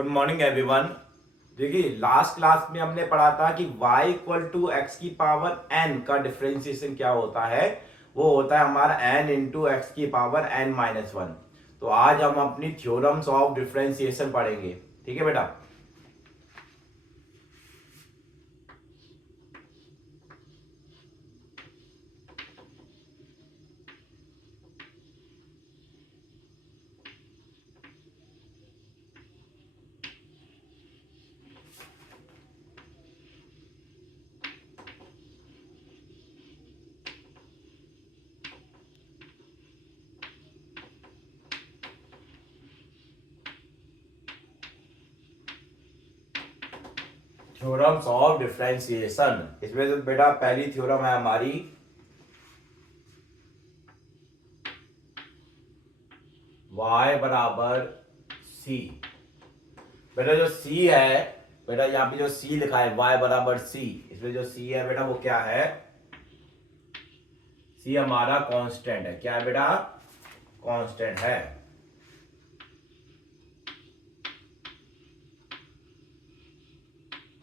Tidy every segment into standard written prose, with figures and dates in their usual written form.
Good morning everyone. देखिए last class में हमने पढ़ा था कि y इक्वल टू एक्स की पावर n का डिफरेंशिएशन क्या होता है। वो होता है हमारा n इंटू एक्स की पावर n माइनस वन। तो आज हम अपनी थ्योरम्स ऑफ डिफरेंशिएशन पढ़ेंगे। ठीक है बेटा। थ्योरम्स ऑफ डिफरेंशिएशन, इसमें तो बेटा पहली थ्योरम है हमारी y बराबर c। बेटा जो c है, बेटा यहाँ पे जो c लिखा है y बराबर c, इसमें जो c है बेटा वो क्या है? c हमारा कांस्टेंट है। क्या है बेटा? कांस्टेंट है।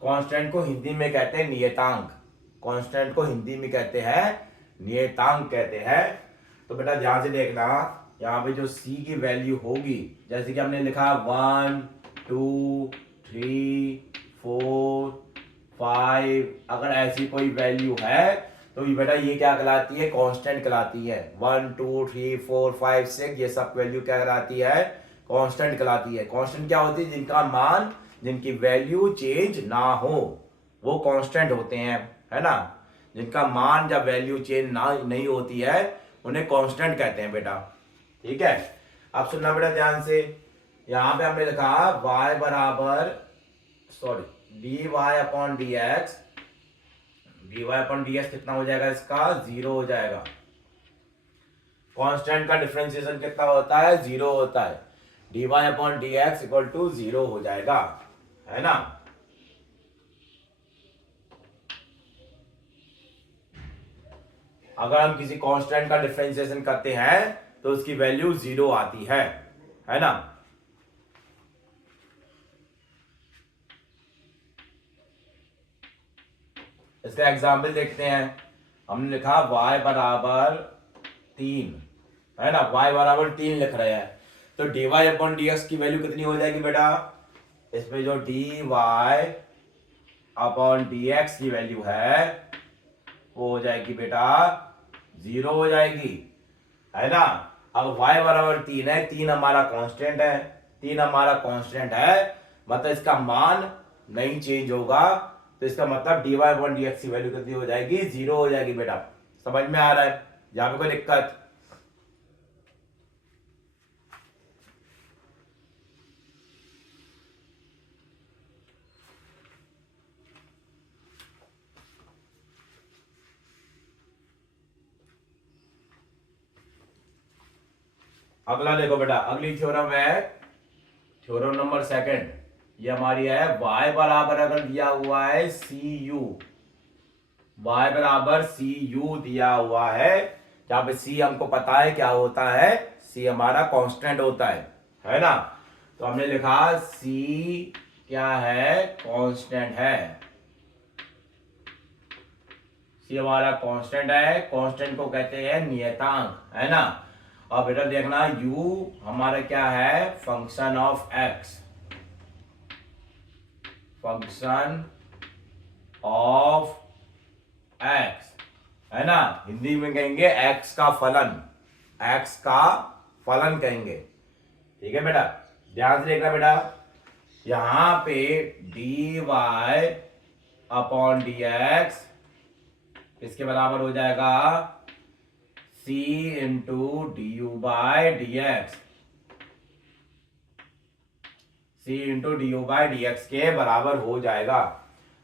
कांस्टेंट को हिंदी में कहते हैं नियतांक। कांस्टेंट को हिंदी में कहते हैं नियतांक कहते हैं। तो बेटा ध्यान से देखना, यहाँ पे जो c की वैल्यू होगी, जैसे कि हमने लिखा 1 2 3 4 5, अगर ऐसी कोई वैल्यू है तो ये बेटा ये क्या कहलाती है? कांस्टेंट कहलाती है। 1 2 3 4 5 6 ये सब वैल्यू क्या कहलाती है? कांस्टेंट कहलाती है। कांस्टेंट क्या होती है? जिनका मान, जिनकी वैल्यू चेंज ना हो, वो कांस्टेंट होते हैं, है ना। जिनका मान जब वैल्यू चेंज ना नहीं होती है उन्हें कांस्टेंट कहते हैं बेटा। ठीक है, अब सुनना बेटा ध्यान से। यहां पे हमने लिखा y बराबर dy upon dx। dy upon dx कितना हो जाएगा? इसका 0 हो जाएगा। कांस्टेंट का डिफरेंशिएशन कितना होता है? 0 होता है। dy upon dx equal to 0 हो जाएगा, है ना। अगर हम किसी कांस्टेंट का डिफरेंशिएशन करते हैं तो उसकी वैल्यू 0 आती है ना। इसका एग्जाम्पल देखते हैं। हमने लिखा y बराबर 3, है ना। y बराबर 3 लिख रहे हैं तो dy अपॉन dx की वैल्यू कितनी हो जाएगी बेटा? इसमें जो dy अपॉन dx की वैल्यू है वो हो जाएगी बेटा 0 हो जाएगी, है ना। अब y बराबर 3 है, 3 हमारा कांस्टेंट है। 3 हमारा कांस्टेंट है मतलब इसका मान नहीं चेंज होगा, तो इसका मतलब dy अपॉन dx की वैल्यू कितनी हो जाएगी? 0 हो जाएगी बेटा। समझ में आ रहा है? यहाँ पे कोई दिक्कत? अगला देखो बेटा, अगली थ्योरम है थ्योरम नंबर सेकंड। ये हमारी है y बराबर अगर दिया हुआ है cu, y बराबर cu दिया हुआ है, जहां पे c हमको पता है क्या होता है? c हमारा कांस्टेंट होता है ना। तो हमने लिखा c क्या है? कांस्टेंट है। c हमारा कांस्टेंट है। कांस्टेंट को कहते हैं नियतांक, है ना। और बेटा देखना u हमारा क्या है? Function of x। Function of x, है ना। हिंदी में कहेंगे x का फलन, x का फलन कहेंगे। ठीक है बेटा, ध्यान से देखना बेटा। यहां पे dy अपॉन dx इसके बराबर हो जाएगा c into d by D x. c into d by D x के बराबर हो जाएगा।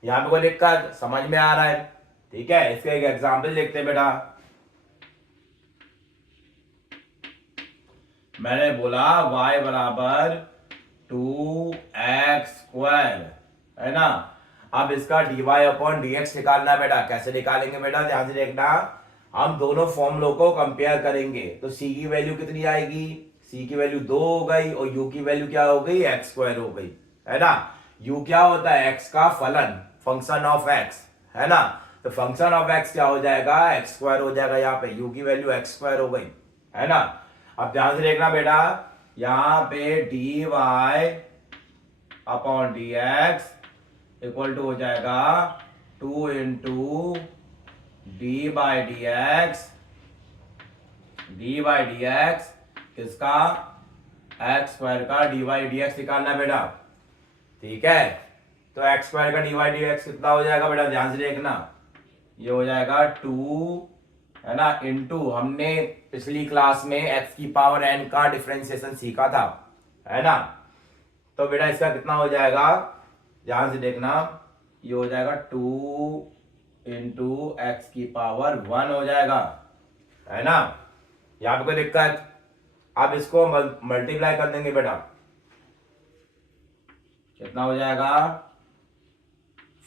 यहां पे कोई दिक्कत? समझ में आ रहा है? ठीक है, इसका एक एग्जांपल देखते हैं बेटा। मैंने बोला y बराबर 2x स्क्वायर, है ना। अब इसका dy अपॉन dx निकालना है बेटा। कैसे निकालेंगे बेटा? ध्यान से देखना। हम दोनों फॉर्मूलों को कंपेयर करेंगे तो c की वैल्यू कितनी आएगी? c की वैल्यू 2 हो गई और u की वैल्यू क्या हो गई? x स्क्वायर हो गई, है ना। u क्या होता है, x का फलन, फंक्शन ऑफ x, है ना। तो फंक्शन ऑफ x क्या हो जाएगा, एक्स स्क्वायर हो जाएगा। यहाँ पे u की वैल्यू एक्स स्क्वायर हो गई, है ना। अब ध्यान से देखना बेटा, यहाँ पे dy upon D x equal to हो जाएगा 2 into d by D x किसका, एक्स स्क्वायर का डी बाई डी एक्स निकालना है बेटा, ठीक है। तो एक्स स्क्वायर का डी बाई डी एक्स कितना हो जाएगा बेटा, ध्यान से देखना, ये हो जाएगा 2, है ना, इंटू हमने पिछली क्लास में एक्स की पावर एन का डिफरेंशिएशन सीखा था, है ना। तो बेटा इसका कितना हो जाएगा, ध्यान से देखना, ये हो जाएगा 2 इंटू एक्स की पावर 1 हो जाएगा, है ना। यहाँ पे कोई दिक्कत, अब इसको मल्टीप्लाई कर देंगे बेटा, कितना हो जाएगा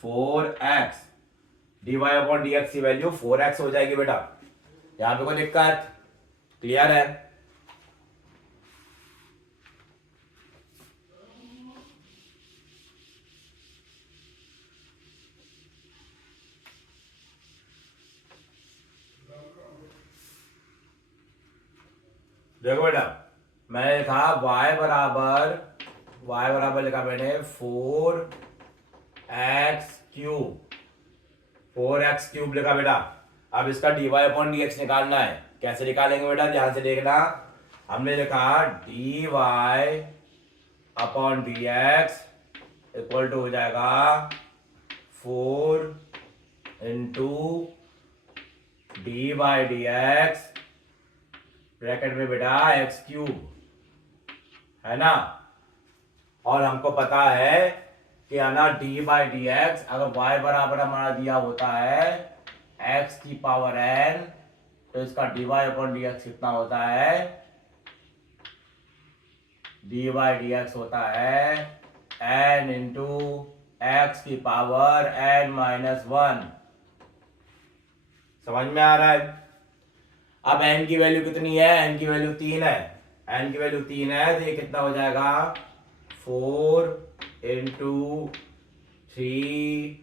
4x, d y upon D x की वैल्यू 4x हो जाएगी बेटा। यहाँ पे कोई दिक्कत, क्लियर है। देखो बेटा, मैंने लिखा y बराबर लिखा मैंने 4x क्यूब लिखा बेटा। अब इसका dy अपॉन डी एक्स निकालना है, कैसे निकालेंगे बेटा, ध्यान से देखना। हमने लिखा dy upon D x equal to हो जाएगा 4 into d by D x bracket में बेटा एक्स क्यूब, है ना। और हमको पता है कि है ना डी बाई डी एक्स, अगर y बराबर हमारा दिया होता है x की पावर n, तो इसका d y upon D x कितना होता है, डी बाई डी एक्स होता है n इंटू एक्स की पावर n माइनस 1। समझ में आ रहा है। अब n की वैल्यू कितनी है, n की वैल्यू 3 है, n की वैल्यू 3 है, तो ये कितना हो जाएगा 4 इंटू 3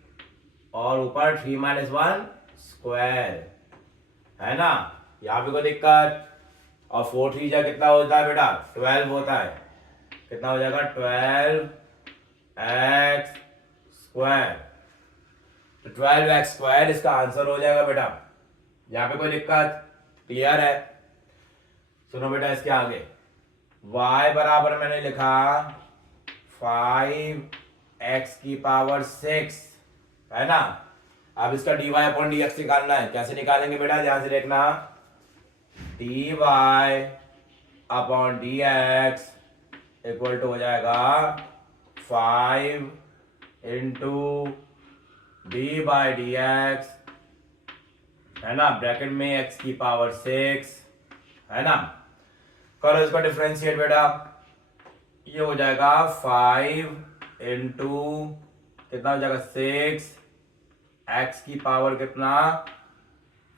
और ऊपर 3 माइनस 1 स्क्वायर, है ना। यहाँ पे कोई दिक्कत, और 4 3 जा कितना होता है बेटा 12 होता है, कितना हो जाएगा 12x स्क्वायर, तो 12x स्क्वायर इसका आंसर हो जाएगा बेटा। यहाँ पे कोई दिक्कत, क्लियर है। सुनो बेटा इसके आगे, y बराबर मैंने लिखा 5x की पावर 6, है ना। अब इसका dy अपॉन dx निकालना है, कैसे निकालेंगे बेटा, ध्यान से देखना। dy upon dx equal to हो जाएगा 5 into d by D x, है ना, ब्रैकेट में x की पावर 6, है ना। करो इसका डिफरेंशिएट बेटा, ये हो जाएगा 5 इंटू कितना हो जाएगा 6, x की पावर कितना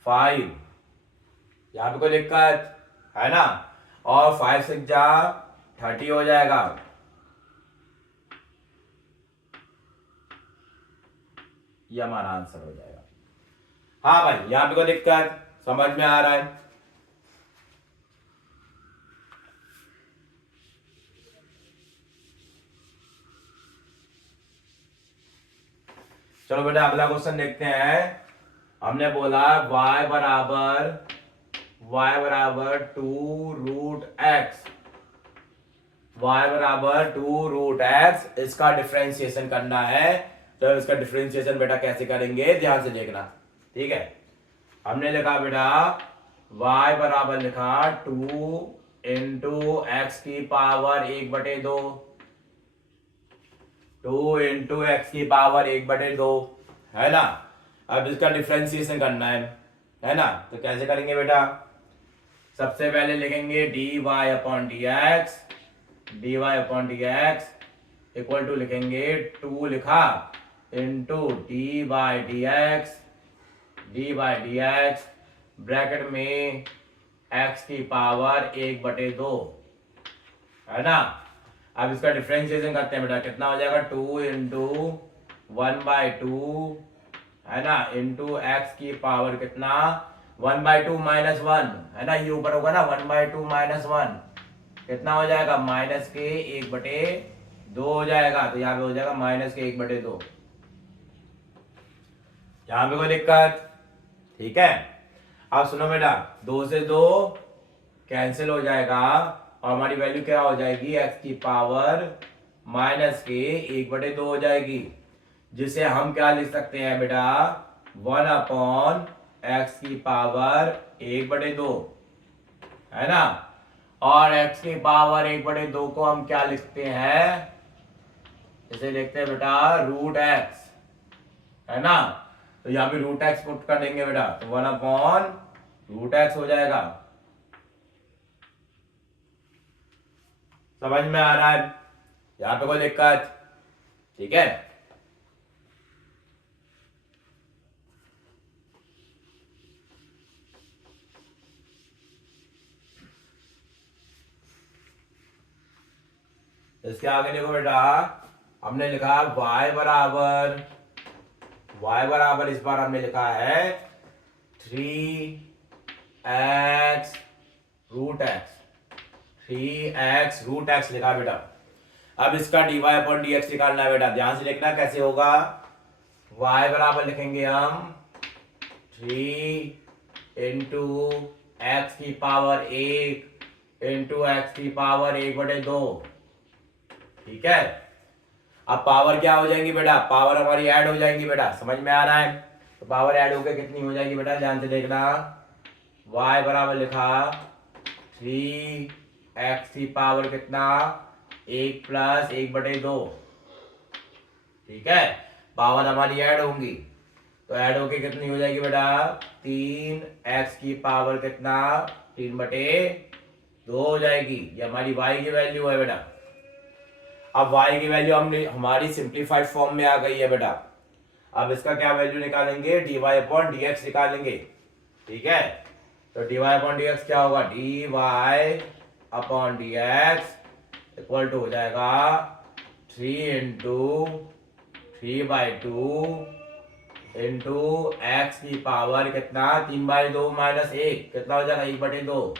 5, यहाँ पे कोई दिक्कत है ना। और 5 6 जा 30 हो जाएगा, ये हमारा आंसर हो जाएगा। हाँ भाई, यहाँ पे कोई दिक्कत, समझ में आ रहा है। चलो बेटा अगला क्वेश्चन देखते हैं। हमने बोला y बराबर 2 रूट एक्स, y बराबर 2 रूट एक्स, इसका डिफरेंशिएशन करना है। तो इसका डिफरेंशिएशन बेटा कैसे करेंगे, ध्यान से देखना, ठीक है। हमने लिखा बेटा y बराबर लिखा 2 इंटू एक्स की पावर 1/2, 2 इंटू एक्स की पावर 1/2, है ना। अब इसका डिफरेंशिएशन करना है ना। तो कैसे करेंगे बेटा, सबसे पहले लिखेंगे dy upon dx equal to लिखेंगे 2 लिखा into d by D x bracket में x की पावर 1/2, है ना। अब इसका डिफरेंशिएशन करते हैं बेटा, कितना हो जाएगा 2 इंटू 1/2 है ना, इंटू एक्स की पावर कितना 1/2 माइनस 1 है ना, ये ऊपर होगा ना 1/2 माइनस 1 कितना हो जाएगा माइनस के 1/2 हो जाएगा, तो यहाँ पे हो जाएगा माइनस के 1/2। यहाँ पे कोई दिक्कत? ठीक है। अब सुनो बेटा, 2 से 2 कैंसिल हो जाएगा और हमारी वैल्यू क्या हो जाएगी एक्स की पावर माइनस के 1/2 हो जाएगी, जिसे हम क्या लिख सकते हैं बेटा 1/x की पावर 1/2 है ना, और x की पावर 1/2 को हम क्या लिखते हैं, इसे लिखते हैं बेटा √x है ना, तो यहाँ पे √x पुट कर देंगे बेटा, तो 1/√x हो जाएगा। समझ में आ रहा है? यहाँ पे कोई दिक्कत? ठीक है। इसके आगे देखो बेटा, हमने लिखा y बराबर इस बार हमने लिखा है 3x√x लिखा बेटा। अब इसका dy/dx निकालना है बेटा, ध्यान से देखना कैसे होगा। y बराबर लिखेंगे हम 3 इंटू एक्स की पावर 1 इंटू एक्स की पावर 1/2। ठीक है। अब पावर क्या हो जाएंगी बेटा, पावर हमारी ऐड हो जाएंगी बेटा, समझ में आ रहा है? तो पावर ऐड होकर कितनी हो जाएगी बेटा, ध्यान से देखना। y बराबर लिखा 3x की पावर कितना 1 प्लस 1/2। ठीक है, पावर हमारी ऐड होंगी, तो ऐड होके कितनी हो जाएगी बेटा 3x की पावर कितना 3/2 हो जाएगी। ये हमारी y की वैल्यू है बेटा। अब y की वैल्यू हमने हमारी सिंप्लीफाइड फॉर्म में आ गई है बेटा। अब इसका क्या वैल्यू निकालेंगे, dy/dx निकालेंगे। ठीक है, तो dy/dx क्या होगा, dy/dx इक्वल टू हो जाएगा 3 इंटू 3/2 इंटू एक्स की पावर कितना 3/2 माइनस 1 कितना हो जाएगा 1/2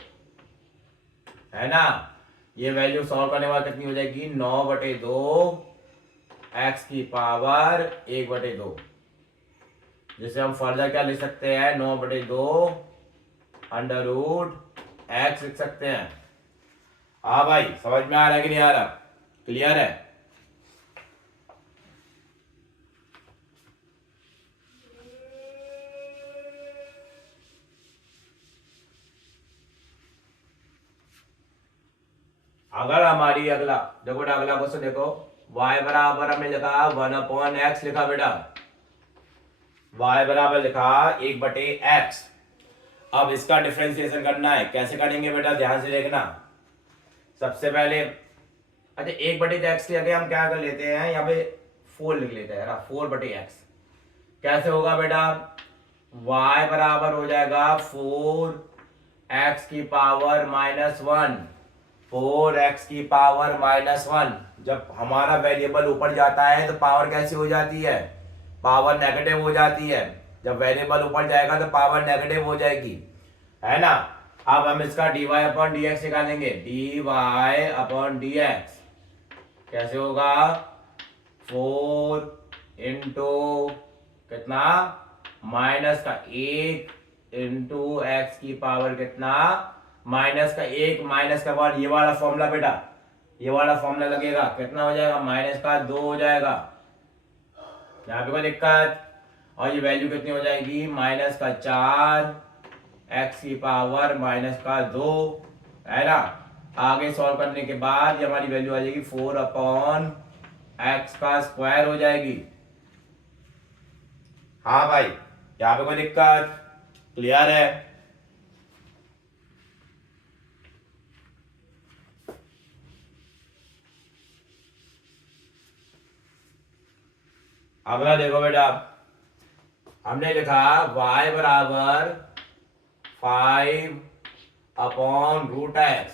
है ना। ये वैल्यू सॉल्व करने के बाद कितनी हो जाएगी 9/2 एक्स की पावर 1/2, जिसे हम फर्दर क्या लिख सकते हैं 9/2 √x लिख सकते हैं। हाँ भाई, समझ में आ रहा है कि नहीं आ रहा, क्लियर है? अगर हमारी अगला देखो बेटा, अगला क्वेश्चन देखो, y बराबर हमने लिखा 1/x लिखा बेटा, y बराबर लिखा 1/x। अब इसका डिफरेंशिएशन करना है, कैसे करेंगे बेटा, ध्यान से देखना। सबसे पहले अच्छा 1/x के आगे हम क्या कर लेते हैं, यहाँ पे 4 लिख लेते हैं ना, 4/x कैसे होगा बेटा, y बराबर हो जाएगा 4x की पावर -1 4x की पावर -1। जब हमारा वेरिएबल ऊपर जाता है तो पावर कैसी हो जाती है, पावर नेगेटिव हो जाती है। जब वेरिएबल ऊपर जाएगा तो पावर नेगेटिव हो जाएगी, है ना। अब हम इसका dy/dx निकालेंगे, dy/dx कैसे होगा 4 इंटू कितना माइनस का 1 इंटू एक्स की पावर कितना -1 माइनस का पावर, ये वाला फॉर्मूला बेटा, ये वाला फॉर्मूला लगेगा, कितना हो जाएगा -2 हो जाएगा। यहाँ पे कोई दिक्कत? और ये वैल्यू कितनी हो जाएगी -4 एक्स की पावर -2 है ना। आगे सॉल्व करने के बाद ये हमारी वैल्यू आ जाएगी 4/x² हो जाएगी। हाँ भाई, यहाँ पे कोई दिक्कत, क्लियर है? अगला देखो बेटा, हमने लिखा y बराबर 5/√x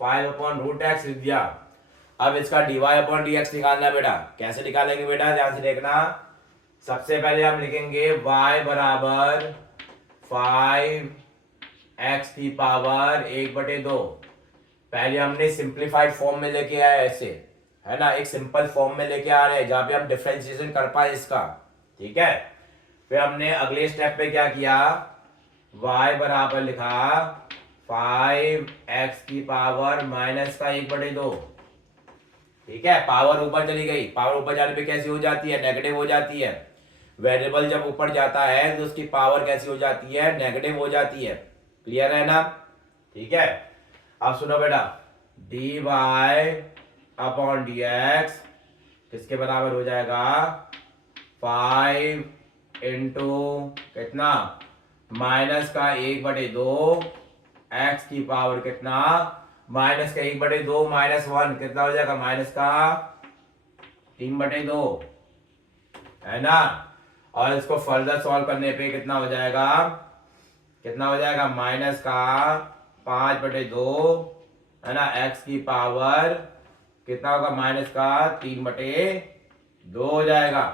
5/√x लिख दिया। अब इसका डीवाई अपॉन डी एक्स निकालना है बेटा। कैसे निकालेंगे बेटा, ध्यान से देखना। सबसे पहले हम लिखेंगे y बराबर 5x की पावर 1/2। पहले हमने सिंप्लीफाइड फॉर्म में लेके आए ऐसे, है ना, एक सिंपल फॉर्म में लेके आ रहे हैं जहां पे हम डिफरेंशिएशन कर पाए इसका। ठीक है, फिर हमने अगले स्टेप पे क्या किया, y बराबर लिखा 5x की पावर माइनस का 1/2। ठीक है, पावर ऊपर चली गई, पावर ऊपर जाने पे कैसी हो जाती है, नेगेटिव हो जाती है। वेरिएबल जब ऊपर जाता है तो उसकी पावर कैसी हो जाती है, नेगेटिव हो जाती है। क्लियर है ना। ठीक है, अब सुनो बेटा, d y upon D x किसके बराबर हो जाएगा, 5 इंटू कितना, माइनस का 1/2 एक्स की पावर कितना, माइनस का 1/2 माइनस 1 कितना हो जाएगा, माइनस का 3/2, है ना। और इसको फर्दर सॉल्व करने पे कितना हो जाएगा, कितना हो जाएगा, माइनस का 5/2, है ना, एक्स की पावर कितना होगा, माइनस का 3/2 हो जाएगा।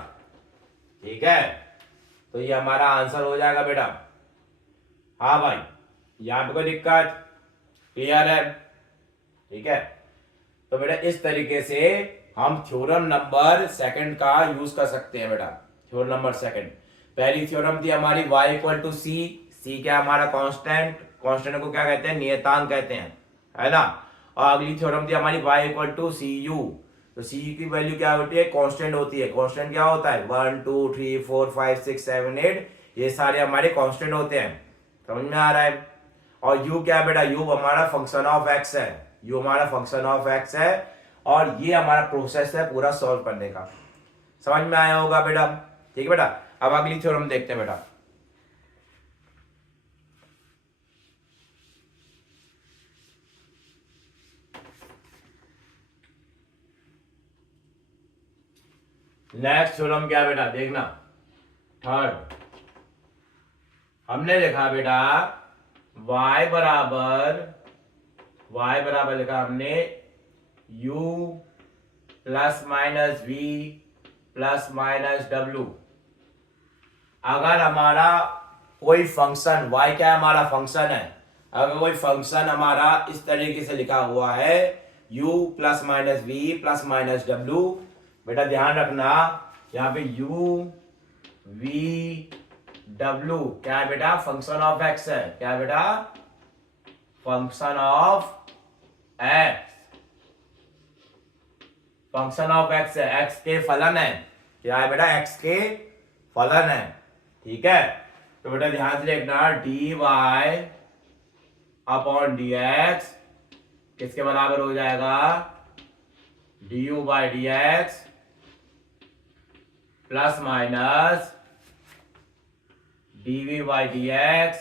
ठीक है, तो ये हमारा आंसर हो जाएगा बेटा। हाँ भाई, यहां पे कोई दिक्कत, क्लियर है। ठीक है, तो बेटा इस तरीके से हम थ्योरम नंबर सेकंड का यूज कर सकते हैं बेटा। थ्योरम नंबर सेकंड, पहली थ्योरम थी हमारी y इक्वल टू सी, सी क्या हमारा कांस्टेंट, कांस्टेंट को क्या कहते हैं, नियतांक कहते हैं, है ना। और अगली थ्योरम थी हमारी y equal to C U, तो सी की वैल्यू क्या होती है, कांस्टेंट होती है। कांस्टेंट क्या होता है, 1 2 3 4 5 6 7 8, ये सारे हमारे कांस्टेंट होते हैं, समझ में आ रहा है। और u क्या है बेटा, u हमारा फंक्शन ऑफ x है, u हमारा फंक्शन ऑफ x है, और ये हमारा प्रोसेस है पूरा सॉल्व करने का। समझ में आया होगा बेटा। ठीक है बेटा, अब अगली थ्योरम देखते हैं बेटा। नेक्स्ट थ्योरम क्या बेटा, देखना, थर्ड हमने लिखा बेटा y बराबर लिखा हमने u plus minus v plus minus w। अगर हमारा कोई फंक्शन y क्या है, हमारा फंक्शन है, अगर कोई फंक्शन हमारा इस तरीके से लिखा हुआ है u plus minus v plus minus w, बेटा ध्यान रखना यहाँ पे u v w क्या है बेटा, फंक्शन ऑफ x है। क्या है बेटा, function of x, function of x है, x के फलन है। क्या है बेटा, x के फलन है। ठीक है, तो बेटा ध्यान से देखना, dy अपॉन dx किसके बराबर हो जाएगा, du by dx plus minus dv by dx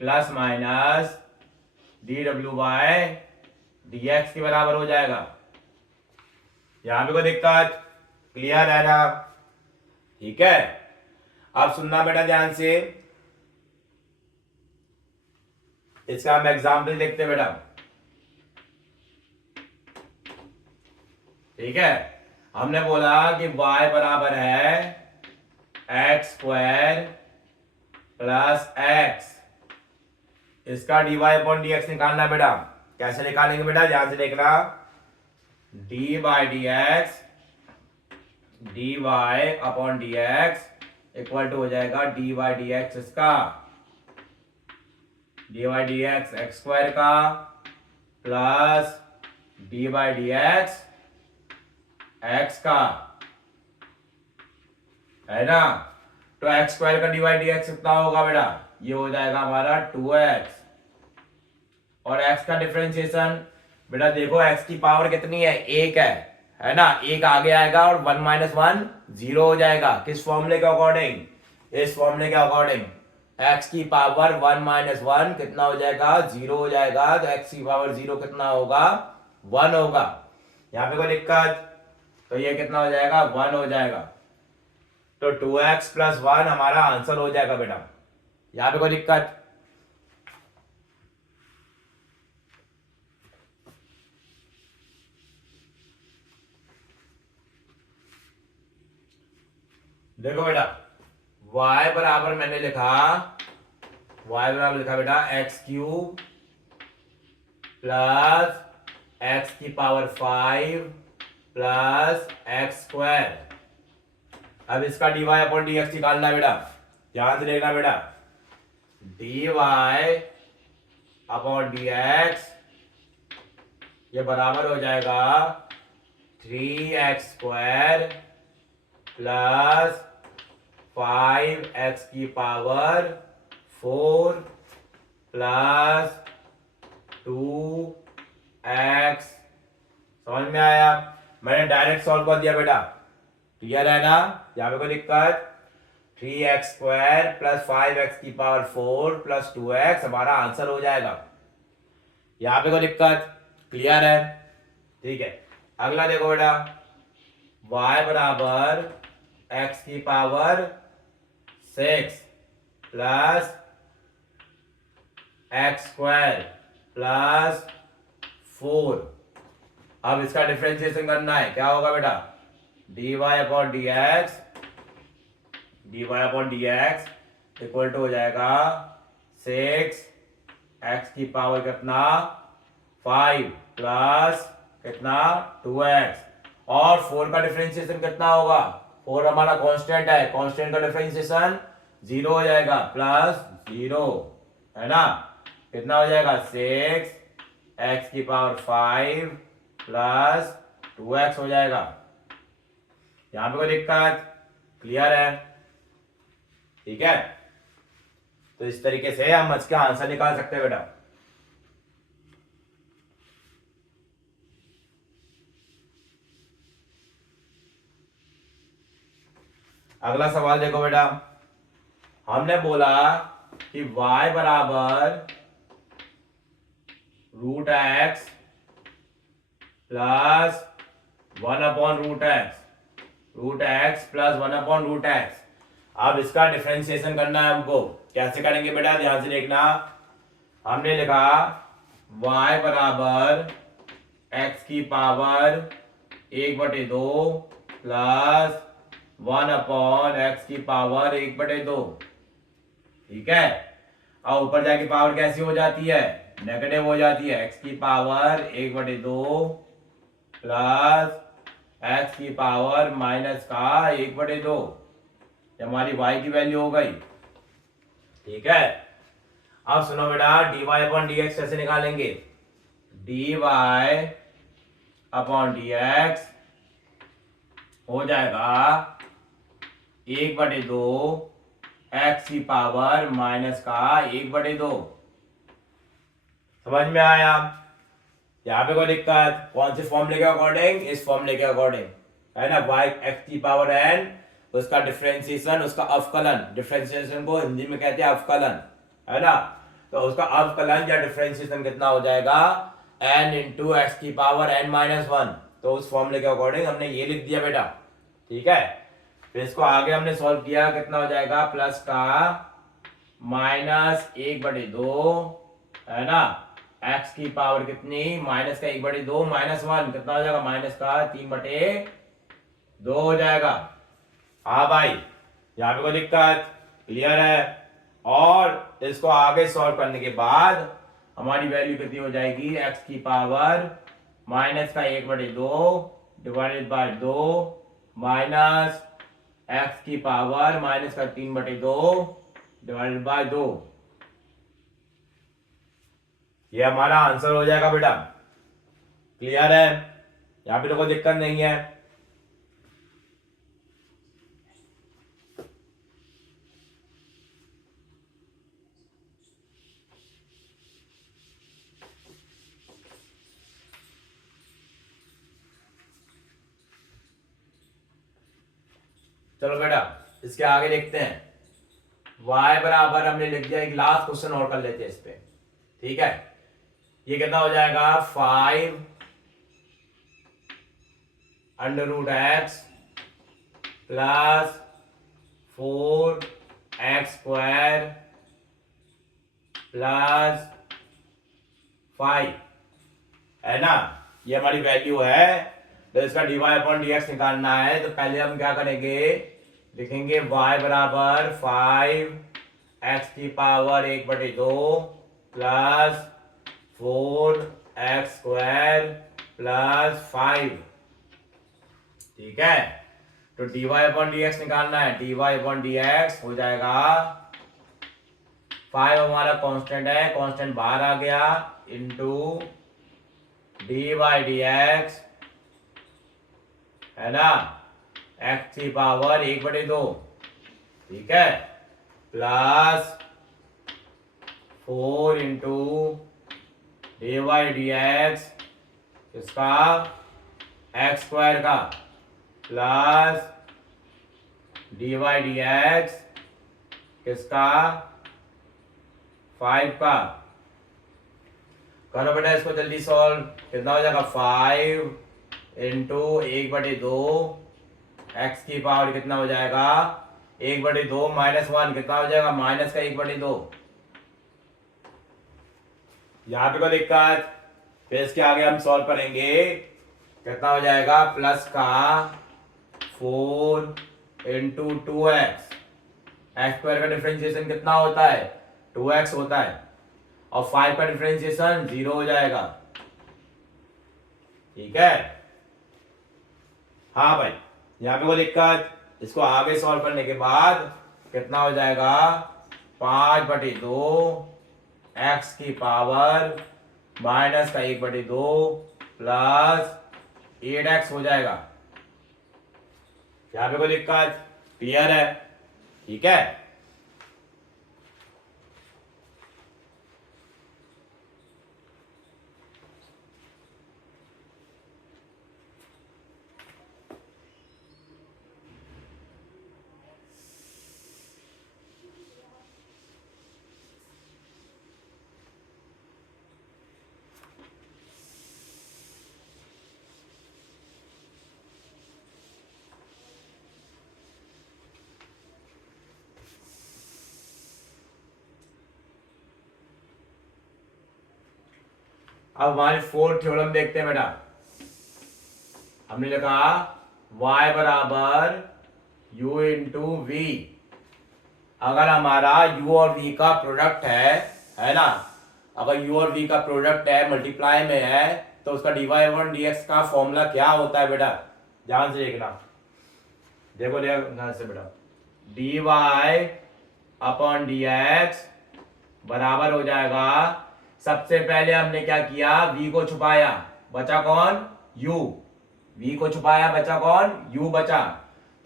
plus minus dw by dx के बराबर हो जाएगा। यहां पे कोई दिक्कत, क्लियर है ना। ठीक है, अब सुनना बेटा ध्यान से, इसका हम एग्जाम्पल देखते हैं बेटा। ठीक है, हमने बोला कि y बराबर है एक्स स्क्वायर प्लस एक्स, इसका dy अपॉन डी एक्स निकालना बेटा। कैसे निकालेंगे बेटा, ध्यान से देखना, d by D X dy upon D x equal to हो जाएगा d बाई डी एक्स, इसका d by D X X square का plus d by D X X का, है ना। तो एक्स स्क्वायर का डी बाई डी एक्स कितना होगा बेटा, ये हो जाएगा हमारा 2x, और x का डिफरेंशिएशन बेटा देखो, x की पावर कितनी है, 1 है ना, 1 आगे आएगा और 1 माइनस 1 0 हो जाएगा। किस फॉर्मूले के अकॉर्डिंग, इस फॉर्मूले के अकॉर्डिंग, x की पावर 1 माइनस 1 कितना हो जाएगा, 0 हो जाएगा। तो x की पावर 0 कितना होगा, 1 होगा। यहाँ पे कोई दिक्कत, तो ये कितना हो जाएगा, 1 हो जाएगा। तो 2x प्लस 1 हमारा आंसर हो जाएगा बेटा। यहाँ पे कोई दिक्कत, देखो बेटा y बराबर मैंने लिखा, y बराबर लिखा बेटा x³ प्लस एक्स की पावर 5 प्लस x²। अब इसका dy अपॉन dx निकालना है बेटा, ध्यान से देखना बेटा। dy अपॉन dx ये बराबर हो जाएगा 3x² प्लस 5x की पावर 4 प्लस 2x। समझ में आया? मैंने डायरेक्ट सॉल्व कर दिया बेटा, क्लियर है ना? यहाँ पे कोई दिक्कत? 3x² प्लस 5x की पावर 4 प्लस 2x हमारा आंसर हो जाएगा। यहाँ पे कोई दिक्कत? क्लियर है? ठीक है, अगला देखो बेटा, y बराबर x की पावर 6 प्लस x² प्लस 4। अब इसका डिफरेंशिएशन करना है, क्या होगा बेटा? dy upon dx equal to हो जाएगा 6x की पावर कितना 5 प्लस कितना 2x, और 4 का डिफरेंशिएशन कितना होगा? 4 हमारा कांस्टेंट है, कांस्टेंट का डिफरेंशिएशन 0 हो जाएगा, प्लस 0 है ना। कितना हो जाएगा? 6x की पावर 5 प्लस 2x हो जाएगा। यहां पे कोई दिक्कत? क्लियर है? ठीक है, तो इस तरीके से हम इसका आंसर निकाल सकते हैं बेटा। अगला सवाल देखो बेटा, हमने बोला कि y बराबर √x plus 1 upon √x plus 1 upon √x। अब इसका डिफरेंशिएशन करना है हमको। कैसे करेंगे बेटा, ध्यान से देखना। हमने लिखा y बराबर x की पावर 1/2 प्लस 1 अपॉन x की पावर 1/2। ठीक है, और ऊपर जाके पावर कैसी हो जाती है? नेगेटिव हो जाती है। x की पावर 1/2 प्लस x की पावर माइनस का 1/2, हमारी y की वैल्यू हो गई। ठीक है, अब सुनो बेटा, dy अपॉन dx कैसे निकालेंगे? dy अपॉन dx हो जाएगा 1/2 x की पावर माइनस का 1/2। समझ में आया? यहाँ पे कोई दिक्कत? कौन से फॉर्मूले के अकॉर्डिंग? इस फॉर्मूले के अकॉर्डिंग, है ना। y x की पावर n, उसका डिफरेंशिएशन, उसका अवकलन, डिफरेंशिएशन को हिंदी में कहते हैं अवकलन, है ना। तो उसका अवकलन या डिफरेंशिएशन कितना हो जाएगा? n इंटू एक्स की पावर n-1। तो उस फॉर्मूले के अकॉर्डिंग हमने ये लिख दिया बेटा। ठीक है, फिर इसको आगे हमने सॉल्व किया, कितना हो जाएगा? प्लस का -1/2, है ना। x की पावर कितनी? माइनस का 1/2 -1 कितना हो जाएगा? माइनस का 3/2 हो जाएगा। हाँ भाई, यहाँ पे कोई दिक्कत? क्लियर है? और इसको आगे सॉल्व करने के बाद हमारी वैल्यू कितनी हो जाएगी? x की पावर माइनस का 1/2 डिवाइडेड बाय 2 माइनस x की पावर माइनस का 3/2 डिवाइडेड बाय 2। ये हमारा आंसर हो जाएगा बेटा। क्लियर है? यहां पे तो कोई दिक्कत नहीं है। चलो बेटा, इसके आगे देखते हैं। y बराबर हमने लिख दिया, एक लास्ट क्वेश्चन और कर लेते हैं इस पे। ठीक है, ये कितना हो जाएगा? 5 √x प्लस 4x² प्लस 5, है ना। ये हमारी वैल्यू है। तो इसका dy अपॉन dx निकालना है, तो पहले हम क्या करेंगे? लिखेंगे y बराबर 5x⁴ प्लस 4x² प्लस 5। ठीक है, तो dy अपॉन डी एक्स निकालना है। dy अपॉन डी एक्स हो जाएगा 5 हमारा कांस्टेंट है, कांस्टेंट बाहर आ गया, into d by D x है ना, x⁴ ठीक है, plus 4 into d by D X इसका x² का plus D by D x किसका 5 का। करो बेटा इसको जल्दी सॉल्व, कितना हो जाएगा 5 इंटू 1/2 x⁴ कितना हो जाएगा 1/2 माइनस 1 कितना हो जाएगा माइनस का 1/2। यहाँ पे कोई दिक्कत, फिर इसके आगे हम सॉल्व करेंगे, कितना हो जाएगा प्लस का 4 इंटू 2x, x² का डिफरेंशिएशन कितना होता है 2x होता है, और 5 का डिफरेंशिएशन 0 हो जाएगा। ठीक है, हाँ भाई, यहाँ पे कोई दिक्कत, इसको आगे सॉल्व करने के बाद कितना हो जाएगा 5/2 x⁴ माइनस का 1/2 प्लस 8x हो जाएगा। यहाँ पे कोई दिक्कत, क्लियर है? ठीक है, अब हमारी फोर्थ थ्योरम देखते हैं बेटा। हमने लिखा y बराबर u इंटू वी। अगर हमारा u और v का प्रोडक्ट है ना, अगर u और v का प्रोडक्ट है, मल्टीप्लाई में है, तो उसका dy अपॉन dx का फॉर्मूला क्या होता है बेटा, ध्यान से देखना। देखो ध्यान से बेटा, dy अपॉन dx बराबर हो जाएगा, सबसे पहले हमने क्या किया, v को छुपाया, बचा कौन u, v को छुपाया बचा कौन u बचा,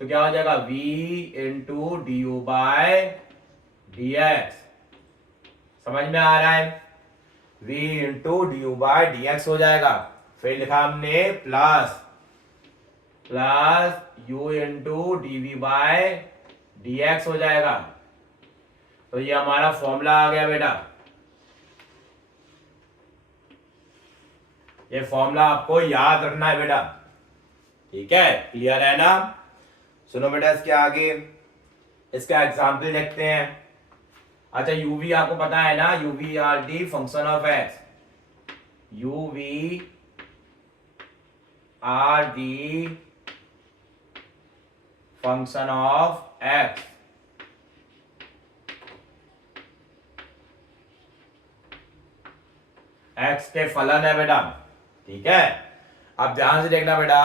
तो क्या हो जाएगा v into d u by d x. समझ में आ रहा है, v into d u by d x हो जाएगा। फिर लिखा हमने plus u into d v by d x हो जाएगा। तो ये हमारा फॉर्मूला आ गया बेटा, ये फॉर्मूला आपको याद रखना है बेटा। ठीक है, क्लियर है ना? सुनो बेटा, इसके आगे इसका एग्जाम्पल देखते हैं। अच्छा, यूवी आपको पता है ना, UV R D function of x, UV R D function of x. X के फलन है बेटा। ठीक है, अब ध्यान से देखना बेटा,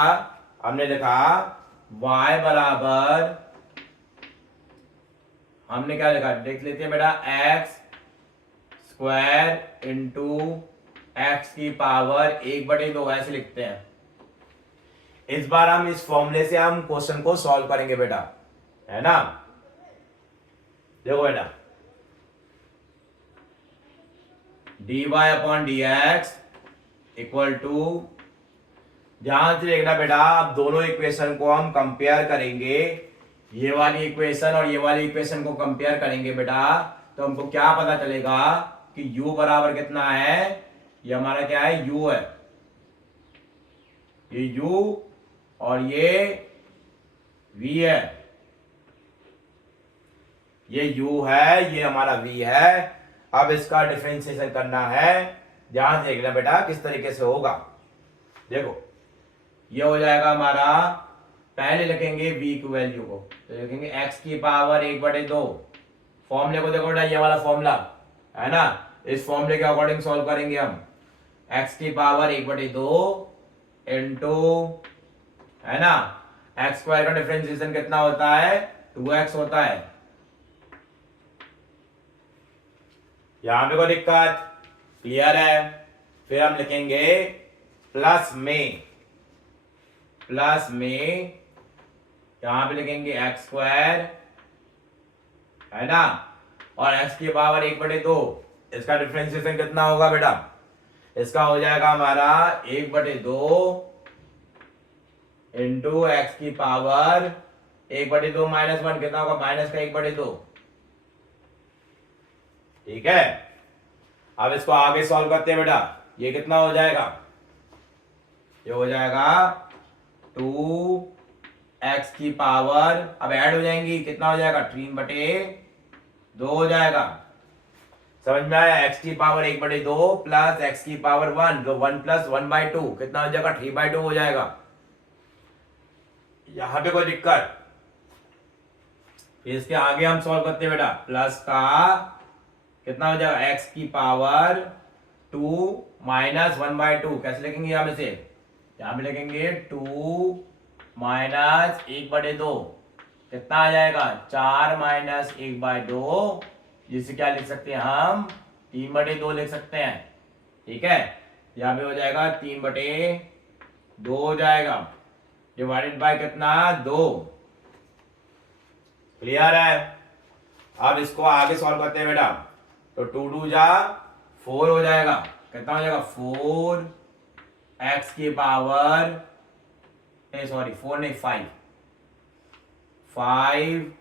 हमने लिखा y बराबर, हमने क्या लिखा देख लेते हैं बेटा, x² इंटू x⁴ 1/2 ऐसे लिखते हैं। इस बार हम इस फॉर्मूले से हम क्वेश्चन को सॉल्व करेंगे बेटा, है ना। देखो बेटा, dy upon D x equal to, ध्यान से देखना बेटा, अब दोनों इक्वेशन को हम कंपेयर करेंगे, ये वाली इक्वेशन और ये वाली इक्वेशन को कंपेयर करेंगे बेटा, तो हमको क्या पता चलेगा कि u बराबर कितना है, ये हमारा क्या है u है, ये u और ये v है, ये u है, ये हमारा v है। अब इसका डिफरेंशिएशन करना है, ध्यान से देखना बेटा किस तरीके से होगा। देखो, ये हो जाएगा हमारा पहले लिखेंगे v की वैल्यू को, तो लिखेंगे x की पावर 1/2। फॉर्मूले को देखो बेटा, ये वाला फॉर्मूला है ना, इस फॉर्मूले के अकॉर्डिंग सॉल्व करेंगे हम। x की पावर 1/2 इंटू, है ना, एक्स स्क्वायर का डिफरेंशिएशन कितना होता है, 2x होता है। यहां पे कोई दिक्कत, क्लियर है। फिर हम लिखेंगे प्लस में यहां पे लिखेंगे एक्स स्क्वायर, है ना, और x की पावर 1/2, इसका डिफरेंशिएशन कितना होगा बेटा, इसका हो जाएगा हमारा 1/2 इंटू एक्स की पावर 1/2 माइनस 1 कितना होगा, माइनस का 1/2। ठीक है, अब इसको आगे सॉल्व करते हैं बेटा। ये कितना हो जाएगा, ये हो जाएगा 2x की पावर, अब ऐड हो जाएंगी, कितना हो जाएगा, 3/2 हो जाएगा। समझ में आया, x की पावर 1/2 प्लस x की पावर 1, तो 1 प्लस 1/2 कितना हो जाएगा, 3/2 हो जाएगा। यहां पे कोई दिक्कत, फिर इसके आगे हम सॉल्व करते हैं बेटा। प्लस का कितना हो जाएगा, x की पावर 2 माइनस 1/2, कैसे लिखेंगे यहां में से, यहां पे लिखेंगे 2 माइनस 1/2, कितना आ जाएगा, 4 माइनस 1/2, जिसे क्या लिख सकते हैं हम, 3/2 लिख सकते हैं। ठीक है, यहां पे हो जाएगा 3/2 हो जाएगा, डिवाइडेड बाय कितना, 2। क्लियर है। अब इसको आगे सॉल्व करते हैं बेटा, तो 2 2 जा 4 हो जाएगा, कितना हो जाएगा, 4x की पावर, सॉरी 4 नहीं 5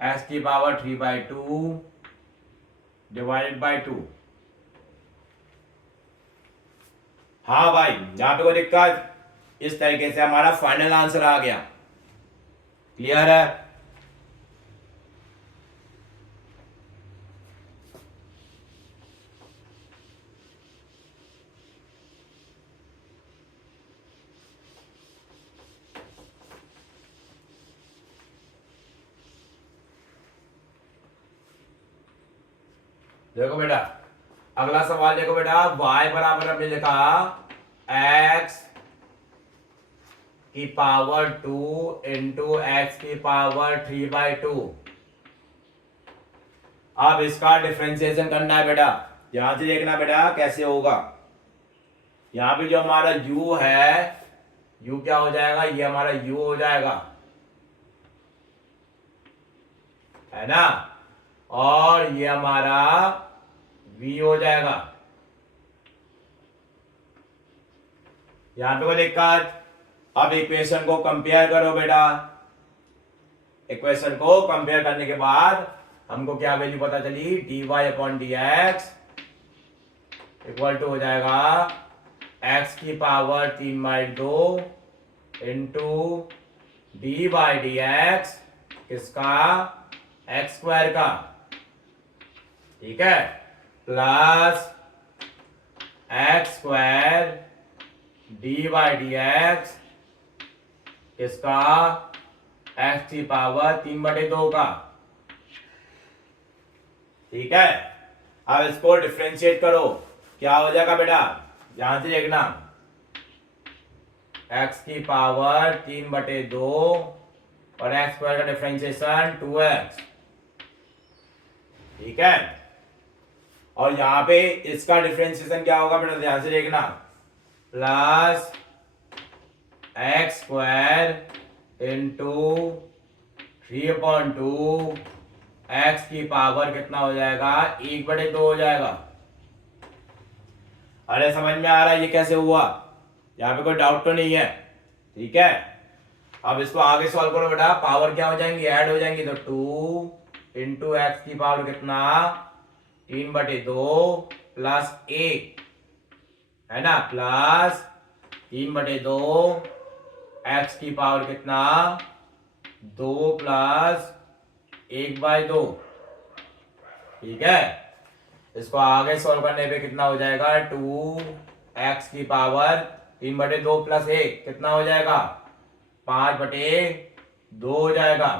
x की पावर 3/2 डिवाइडेड बाय 2। हाँ भाई, यहां पे कोई दिक्कत, इस तरीके से हमारा फाइनल आंसर आ गया। क्लियर है। देखो बेटा, अगला सवाल देखो बेटा, y बराबर हमने लिखा x की पावर 2 इंटू एक्स की पावर 3/2। अब इसका डिफरेंशिएशन करना है बेटा, ध्यान से देखना बेटा कैसे होगा। यहां पे जो हमारा u है, u क्या हो जाएगा, ये हमारा u हो जाएगा, है ना, और ये हमारा v हो जाएगा। यहां पे कोई दिक्कत, अब इक्वेशन को कंपेयर करो बेटा। इक्वेशन को कंपेयर करने के बाद हमको क्या वैल्यू पता चली, dy/dx इक्वल टू हो जाएगा x की पावर 3/2 इंटू d/dx किसका, x स्क्वायर का, ठीक है, प्लस x स्क्वायर d/dx किसका, x की पावर 3/2 का। ठीक है, अब इसको डिफरेंशिएट करो, क्या हो जाएगा बेटा, ध्यान से देखना, x की पावर 3/2 और x स्क्वायर का डिफरेंशिएशन 2x। ठीक है, और यहां पे इसका डिफरेंशिएशन क्या होगा बेटा, ध्यान से देखना, plus x square into 3/2 x की पावर कितना हो जाएगा, 1/2 हो जाएगा। अरे समझ में आ रहा है ये कैसे हुआ, यहाँ पे कोई डाउट तो नहीं है। ठीक है, अब इसको आगे सॉल्व करो बेटा, पावर क्या हो जाएंगी, ऐड हो जाएंगी, तो 2 इंटू एक्स की पावर कितना, 3/2 प्लस 1, है ना, प्लस 3/2 एक्स की पावर कितना, 2 प्लस 1/2। ठीक है, इसको आगे सॉल्व करने पे कितना हो जाएगा, 2x की पावर 3/2 प्लस 1 कितना हो जाएगा, 5/2 हो जाएगा,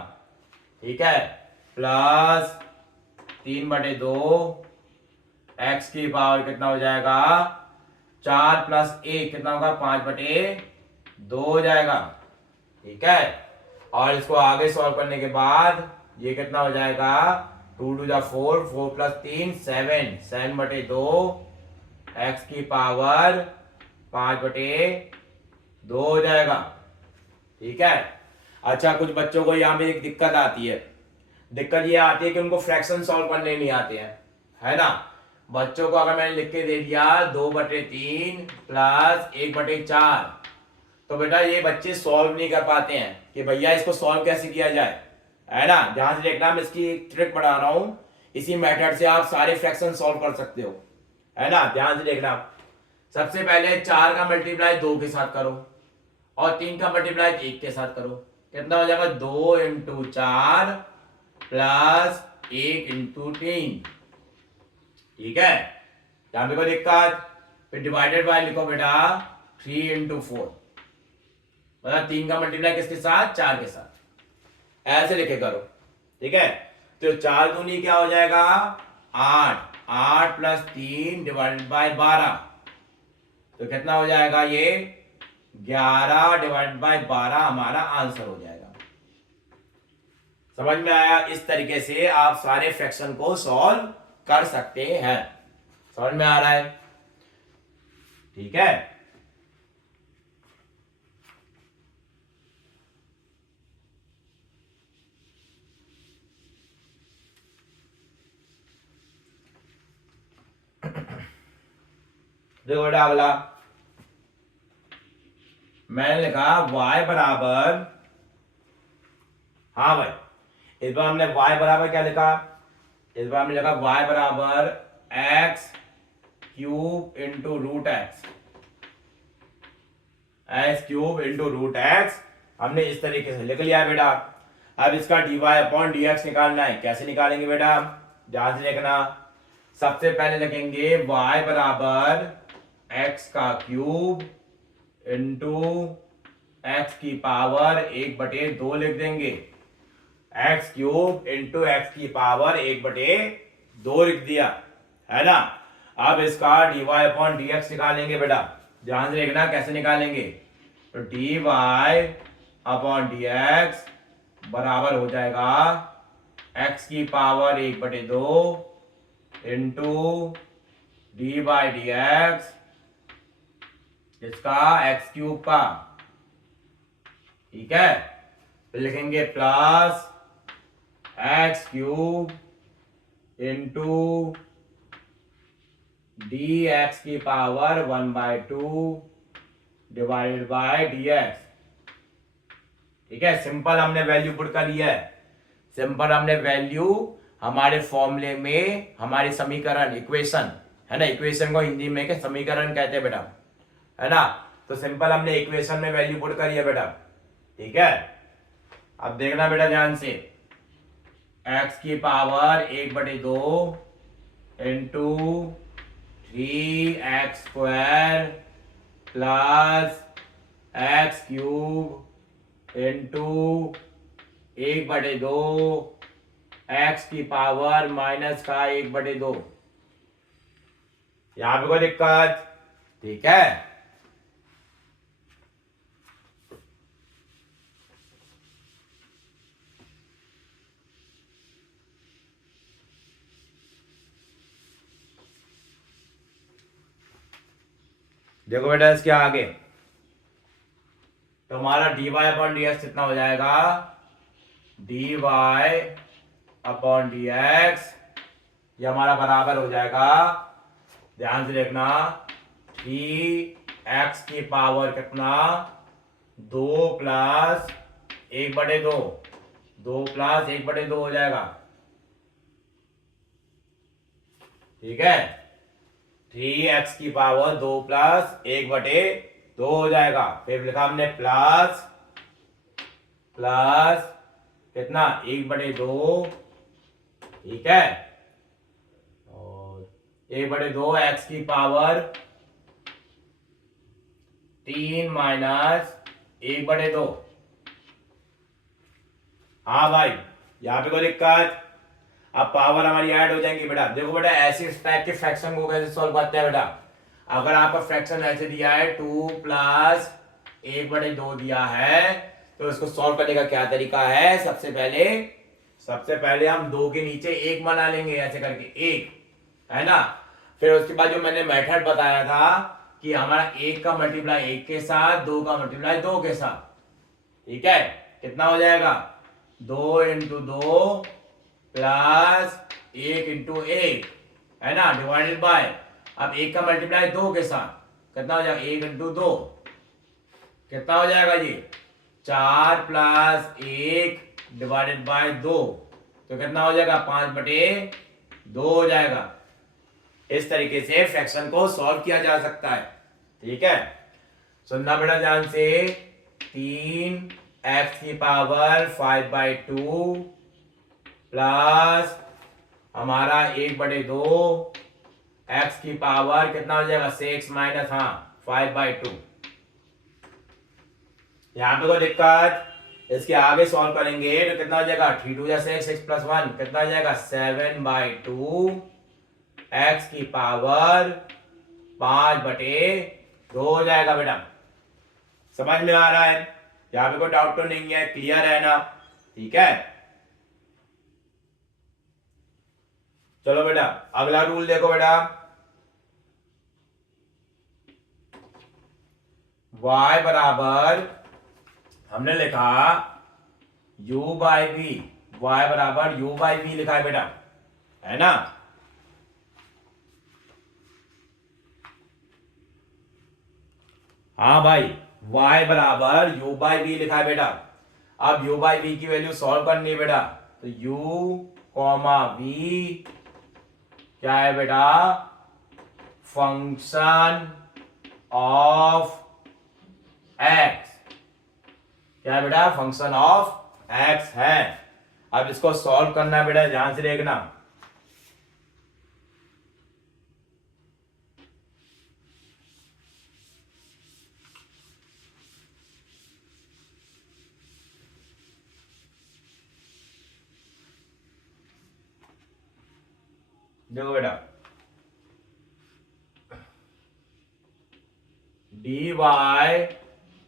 ठीक है, प्लस 3/2 एक्स की पावर कितना हो जाएगा 4 + 1 कितना होगा 5/2 हो जाएगा, ठीक है। और इसको आगे सॉल्व करने के बाद ये कितना हो जाएगा 2 × 2 = 4, 4 + 3 7, 7/2 एक्स की पावर 5/2 हो जाएगा, ठीक है। अच्छा, कुछ बच्चों को यहाँ पे एक दिक्कत आती है, दिक्कत ये आती है कि उनको फ्रैक्शन सॉल्व करने नहीं आते हैं, है ना। बच्चों को अगर मैंने लिख के दे दिया 2/3 + 1/4, तो बेटा ये बच्चे सॉल्व नहीं कर पाते हैं कि भैया इसको सॉल्व कैसे किया जाए, है ना। ध्यान से देखना, मैं इसकी एक ट्रिक बता रहा हूं, इसी मेथड से आप सारे फ्रैक्शन सॉल्व कर सकते हो, है ना। ध्यान से देखना, सबसे पहले 4 का मल्टीप्लाई 2 के साथ करो और 3 का मल्टीप्लाई 1 के साथ करो, कितना हो जाएगा 2 × 4 + 1 × 3, ठीक है। यहां पे कोई दिक्कत, फिर डिवाइडेड बाय लिखो बेटा 3 × 4, मतलब 3 का मल्टीप्लाई किसके साथ 4 के साथ, ऐसे लिखे करो, ठीक है। तो 4 दूनी क्या हो जाएगा 8, 8 + 3 डिवाइडेड बाय 12, तो कितना हो जाएगा ये 11 डिवाइडेड बाय 12 हमारा आंसर हो जाएगा। समझ में आया, इस तरीके से आप सारे फ्रैक्शन को सॉल्व कर सकते हैं, समझ में आ रहा है, ठीक है। देखो बेटा अगला मैंने लिखा y बराबर, हाँ भाई इस बार हमने y बराबर क्या लिखा, इस बार हमने लिखा y बराबर x³ × √x, x³ × √x हमने इस तरीके से लिख लिया बेटा। अब इसका dy/dx निकालना है, कैसे निकालेंगे बेटा, ध्यान से देखना। सबसे पहले लिखेंगे y बराबर x³ × x की पावर 1/2 लिख देंगे, x³ × x की पावर 1/2 लिख दिया, है ना। अब इसका dy/dx निकालेंगे बेटा, ध्यान से देखना कैसे निकालेंगे। तो dy/dx बराबर हो जाएगा x की पावर 1/2 × d/dx इसका x³ का, ठीक है। तो लिखेंगे प्लस x³ × dx की पावर 1/2 डिवाइडेड बाय dx, ठीक है। सिंपल हमने वैल्यू पुट कर लिया है, सिंपल हमने वैल्यू हमारे फॉर्मूले में, हमारी समीकरण इक्वेशन, है ना, इक्वेशन को हिंदी में के समीकरण कहते हैं बेटा, है ना। तो सिंपल हमने इक्वेशन में वैल्यू पुट करी है बेटा, ठीक है। अब देखना बेटा ध्यान से, x की power 1/2 × 3x² plus x³ × 1/2 x की पावर -1/2, यहां पे कोई दिक्कत, ठीक है। देखो बेटा इसके आगे तो हमारा dy/dx कितना हो जाएगा, dy/dx ये हमारा बराबर हो जाएगा, ध्यान से देखना 3x की पावर कितना 2 + 1/2, 2 + 1/2 हो जाएगा, ठीक है। 3x की पावर 2 + 1/2 हो जाएगा, फिर लिखा हमने प्लस कितना 1/2, ठीक है, और 1/2 x की पावर 3 - 1/2, हाँ भाई, यहाँ पे कोई दिक्कत? अब पावर हमारी ऐड हो जाएंगी बेटा। देखो बेटा, ऐसे टाइप के फ्रैक्शन को कैसे सॉल्व करते हैं बेटा। अगर आपका फ्रैक्शन ऐसे दिया है 2 प्लस 1/2 दिया है, तो इसको सॉल्व करने का क्या तरीका है? सबसे पहले हम 2 के नीचे 1 बना लेंगे, ऐसे करके 1, है ना। फिर उसके बाद जो मैंने मेथड बताया था कि हमारा 1 का मल्टीप्लाई 1 के साथ, 2 का मल्टीप्लाई 2 के साथ, ठीक है। कितना हो जाएगा? 2 इंटू 2 प्लस 1 इंटू 1, है ना, डिवाइडेड बाय, अब 1 का मल्टीप्लाई 2 के साथ कितना हो जाएगा? 1 इंटू 2 कितना हो जाएगा जी? 4 प्लस 1 डिवाइडेड बाय 2, तो कितना हो जाएगा? 5/2 हो जाएगा। इस तरीके से फ्रैक्शन को सॉल्व किया जा सकता है, ठीक है। सुनना बेटा ध्यान से। 3x की पावर 5/2 प्लस हमारा 1/2, x की पावर कितना हो जाएगा? 6 माइनस 5/2। यहाँ पे कोई दिक्कत? इसके आगे सॉल्व करेंगे तो कितना हो जाएगा? 3 2 जा 6, 6 प्लस 1 कितना हो जाएगा? 7/2, x की पावर 5/2 हो जाएगा बेटा। समझ में आ रहा है? यहाँ पे कोई डाउट तो नहीं है? क्लियर है ना? ठीक है, चलो बेटा अगला रूल देखो बेटा। y बराबर हमने लिखा u/v, y बराबर u/v लिखा है बेटा, है ना। हाँ भाई, y बराबर u/v लिखा है बेटा। अब u/v की वैल्यू सॉल्व करनी है बेटा, तो u, v क्या है बेटा? फंक्शन ऑफ x, क्या है बेटा? फंक्शन ऑफ x है। अब इसको सॉल्व करना है बेटा, ध्यान से देखना। देखो बेटा, dy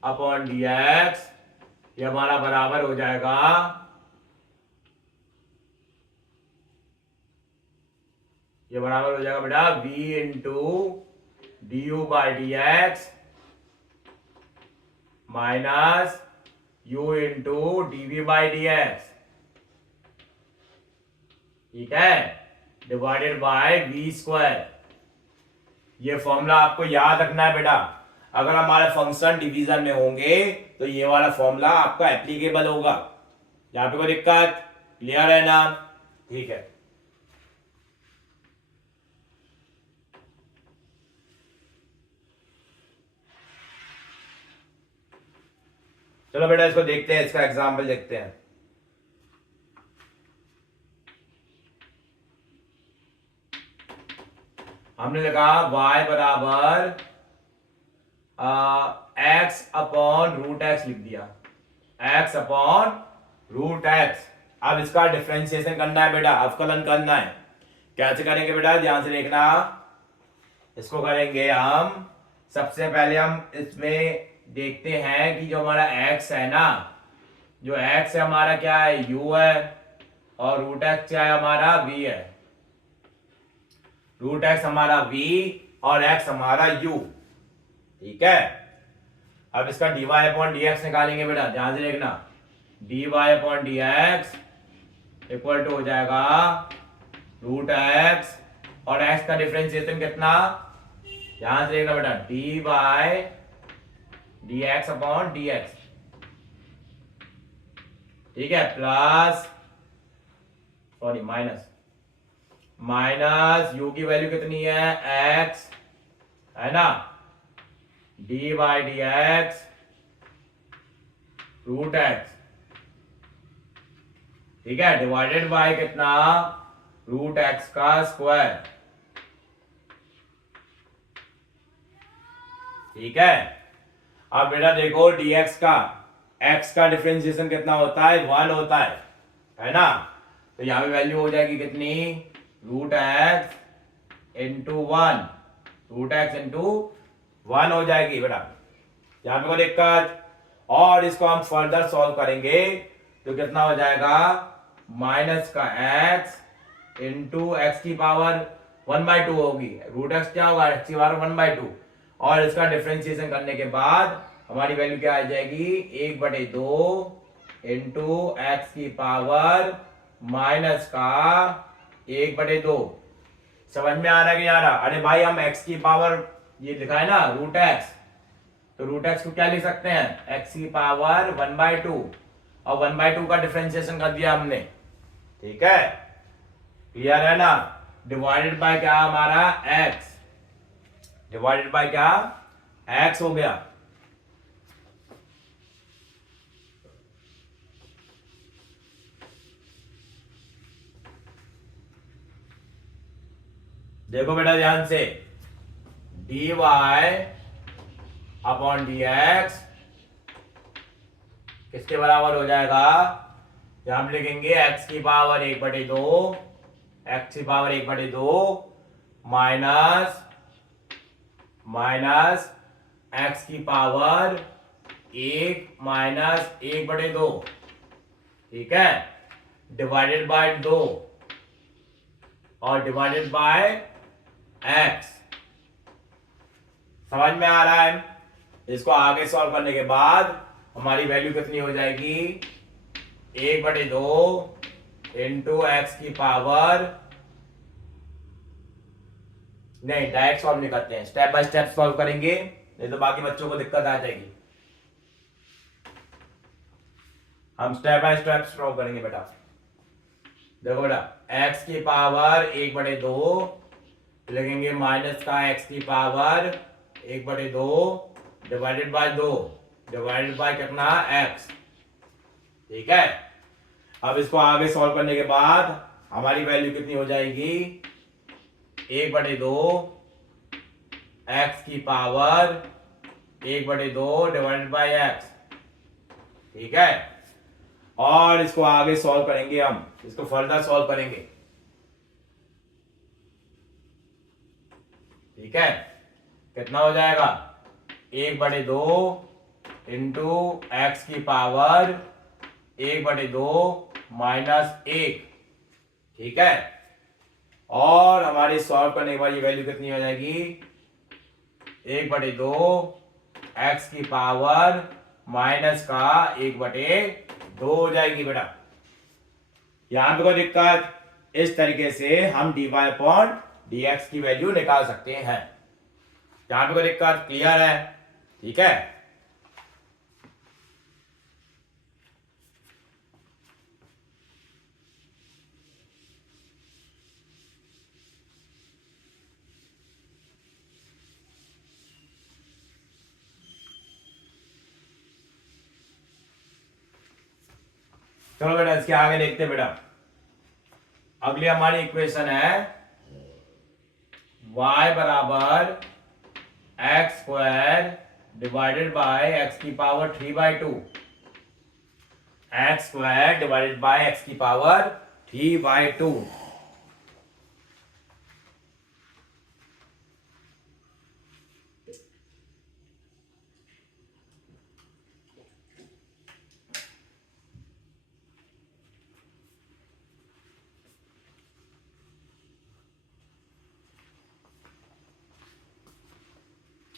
अपॉन dx ये हमारा बराबर हो जाएगा, ये बराबर हो जाएगा बेटा v into du/dx minus u into dv/dx, ठीक है, डिवाइडेड बाय v²। ये फॉर्मूला आपको याद रखना है बेटा। अगर हमारे फंक्शन डिवीजन में होंगे तो ये वाला फॉर्मूला आपका एप्लीकेबल होगा। यहाँ पे कोई दिक्कत? क्लियर है ना? ठीक है, चलो बेटा इसको देखते हैं, इसका एग्जाम्पल देखते हैं। हमने लिखा y बराबर x अपॉन रूट एक्स लिख दिया, x अपॉन रूट एक्स। अब इसका डिफरेंशिएशन करना है बेटा, अवकलन करना है। कैसे करेंगे बेटा? ध्यान से देखना। इसको करेंगे हम, सबसे पहले हम इसमें देखते हैं कि जो हमारा x है ना, जो x है हमारा क्या है? u है, और रूट एक्स क्या है? हमारा v है। रूट एक्स हमारा v और x हमारा u, ठीक है। अब इसका dy अपॉन dx निकालेंगे बेटा, ध्यान से देखना। dy upon dx equal to हो जाएगा रूट एक्स, और x का डिफरेंशिएशन कितना? ध्यान से देखना बेटा, dy dx अपॉन dx, ठीक है, प्लस सॉरी माइनस u की वैल्यू कितनी है? x, है ना, dy/dx रूट एक्स, ठीक है, डिवाइडेड बाय कितना? रूट एक्स का स्क्वायर, ठीक है। अब बेटा देखो dx का x का डिफरेंशिएशन कितना होता है? 1 होता है, है ना। तो यहाँ पे वैल्यू हो जाएगी कितनी, root x into one, root x into one हो जाएगी बेटा। यहाँ पे कोई दिक्कत, और इसको हम फर्दर सॉल्व करेंगे तो कितना हो जाएगा, माइनस का एक्स इंटू एक्स की पावर 1/2 होगी, रूट एक्स क्या होगा, एक्स की पावर 1/2, और इसका डिफरेंशिएशन करने के बाद हमारी वैल्यू क्या आ जाएगी, 1/2 इंटू एक्स की पावर माइनस का 1/2। समझ में आ रहा है कि नहीं आ रहा? अरे भाई हम एक्स की पावर ये लिखा है ना रूट एक्स, तो रूट एक्स को क्या लिख सकते हैं, एक्स की पावर 1/2, और 1/2 का डिफरेंशिएशन कर दिया हमने, ठीक है, क्लियर है ना। डिवाइडेड बाय क्या हमारा एक्स, डिवाइडेड बाय क्या, एक्स हो गया। देखो बेटा ध्यान से, d y upon D x किसके बराबर हो जाएगा, यहां हम लिखेंगे एक्स की पावर 1/2, एक्स की पावर 1/2 माइनस माइनस एक्स की पावर 1 माइनस 1/2, ठीक है, डिवाइडेड बाय 2 और डिवाइडेड बाय एक्स। समझ में आ रहा है? इसको आगे सॉल्व करने के बाद हमारी वैल्यू कितनी हो जाएगी, 1/2 इंटू एक्स की पावर, नहीं डायरेक्ट सॉल्व नहीं करते हैं, स्टेप बाय स्टेप सॉल्व करेंगे, नहीं तो बाकी बच्चों को दिक्कत आ जाएगी। हम स्टेप बाय स्टेप सॉल्व करेंगे बेटा। देखो बेटा, एक्स की पावर 1/2 लिखेंगे माइनस का एक्स की power 1/2 divided by 2 divided by कितना, एक्स, ठीक है। अब इसको आगे सॉल्व करने के बाद हमारी वैल्यू कितनी हो जाएगी, 1/2 एक्स की पावर 1/2 डिवाइडेड बाय एक्स, ठीक है। और इसको आगे सॉल्व करेंगे, हम इसको फर्दर सॉल्व करेंगे, ठीक है। कितना हो जाएगा, 1/2 इंटू एक्स की पावर 1/2 माइनस 1, ठीक है। और हमारी सॉल्व करने के बाद ये वैल्यू कितनी हो जाएगी, 1/2 एक्स की पावर माइनस का 1/2 हो जाएगी बेटा। यहां पे कोई दिक्कत, इस तरीके से हम dy अपॉन dx की वैल्यू निकाल सकते हैं। यहां पे कोई दिक्कत, क्लियर है, ठीक है। चलो बेटा इसके आगे देखते हैं बेटा। अगली हमारी इक्वेशन है y बराबर x square divided by x की power 3/2, x square divided by x की पावर 3/2।